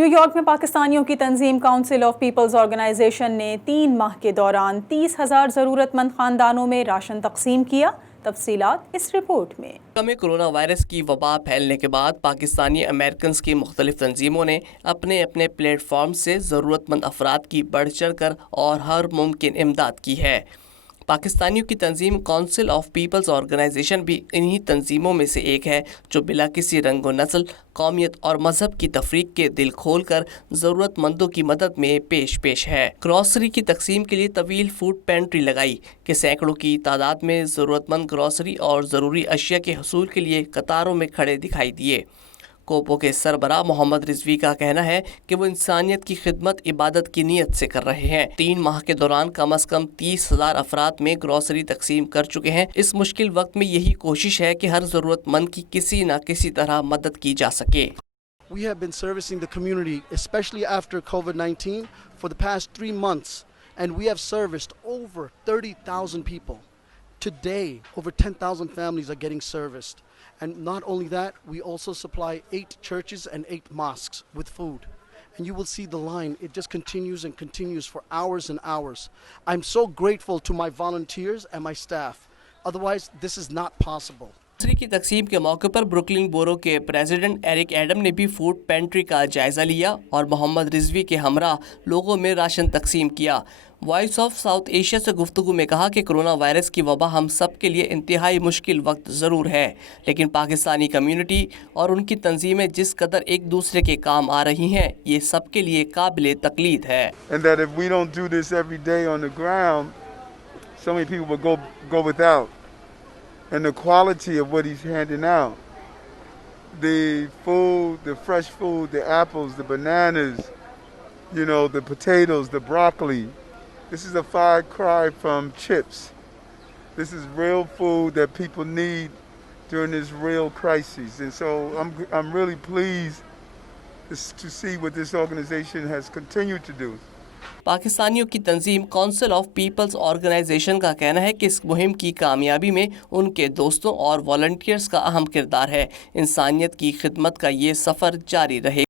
New York میں پاکستانیوں کی تنظیم کاؤنسل آف پیپلز آرگنائزیشن نے 3 ماہ کے دوران 30,000 ضرورت مند خاندانوں میں راشن تقسیم کیا۔ تفصیلات اس رپورٹ میں۔ کورونا وائرس کی وبا پھیلنے کے بعد پاکستانی امریکنز کی مختلف تنظیموں نے اپنے پلیٹ فارم سے ضرورت مند افراد کی بڑھ چڑھ کر اور ہر ممکن امداد کی ہے۔ پاکستانیوں کی تنظیم کاؤنسل آف پیپلز آرگنائزیشن بھی انہی تنظیموں میں سے ایک ہے جو بلا کسی رنگ و نسل، قومیت اور مذہب کی تفریق کے دل کھول کر ضرورت مندوں کی مدد میں پیش ہے۔ گروسری کی تقسیم کے لیے طویل فوڈ پینٹری لگائی کہ سینکڑوں کی تعداد میں ضرورت مند گروسری اور ضروری اشیاء کے حصول کے لیے قطاروں میں کھڑے دکھائی دیے۔ کوپو کے سربراہ محمد رضوی کا کہنا ہے کہ وہ انسانیت کی خدمت عبادت کی نیت سے کر رہے ہیں۔ 3 ماہ کے دوران کم از کم 30,000 افراد میں گروسری تقسیم کر چکے ہیں۔ اس مشکل وقت میں یہی کوشش ہے کہ ہر ضرورت مند کی کسی نہ کسی طرح مدد کی جا سکے۔ We have been servicing the community, especially after COVID-19, for the past 3 months, and we have serviced over 30,000 people. Today, over 10,000 families are getting serviced. And not only that, we also supply 8 churches and 8 mosques with food. And you will see the line, it just continues and continues for hours and hours. I'm so grateful to my volunteers and my staff. Otherwise, this is not possible. Grocery کی تقسیم کے موقع پر Brooklyn borrow کے president Eric Adam نے بھی food pantry کا جائزہ لیا اور محمد رضوی کے ہمراہ لوگوں میں راشن تقسیم کیا۔ وائس آف ساؤتھ ایشیا سے گفتگو میں کہا کہ کورونا وائرس کی وبا ہم سب کے لیے انتہائی مشکل وقت ضرور ہے، لیکن پاکستانی کمیونٹی اور ان کی تنظیمیں جس قدر ایک دوسرے کے کام آ رہی ہیں، یہ سب کے لیے قابل تقلید ہے۔ And that if we don't do this every day on the ground, so many people will go without. And the quality of what he's handing out, the food, the fresh food, the apples, the bananas, the potatoes, the broccoli. This is a far cry from chips. This is real food that people need during this real crisis. And so I'm really pleased to see what this organization has continued to do. پاکستانیوں کی تنظیم council of Peoples organization کا کہنا ہے کہ اس مہم کی کامیابی میں ان کے دوستوں اور والنٹیئرز کا اہم کردار ہے۔ انسانیت کی خدمت کا یہ سفر جاری رہے گا۔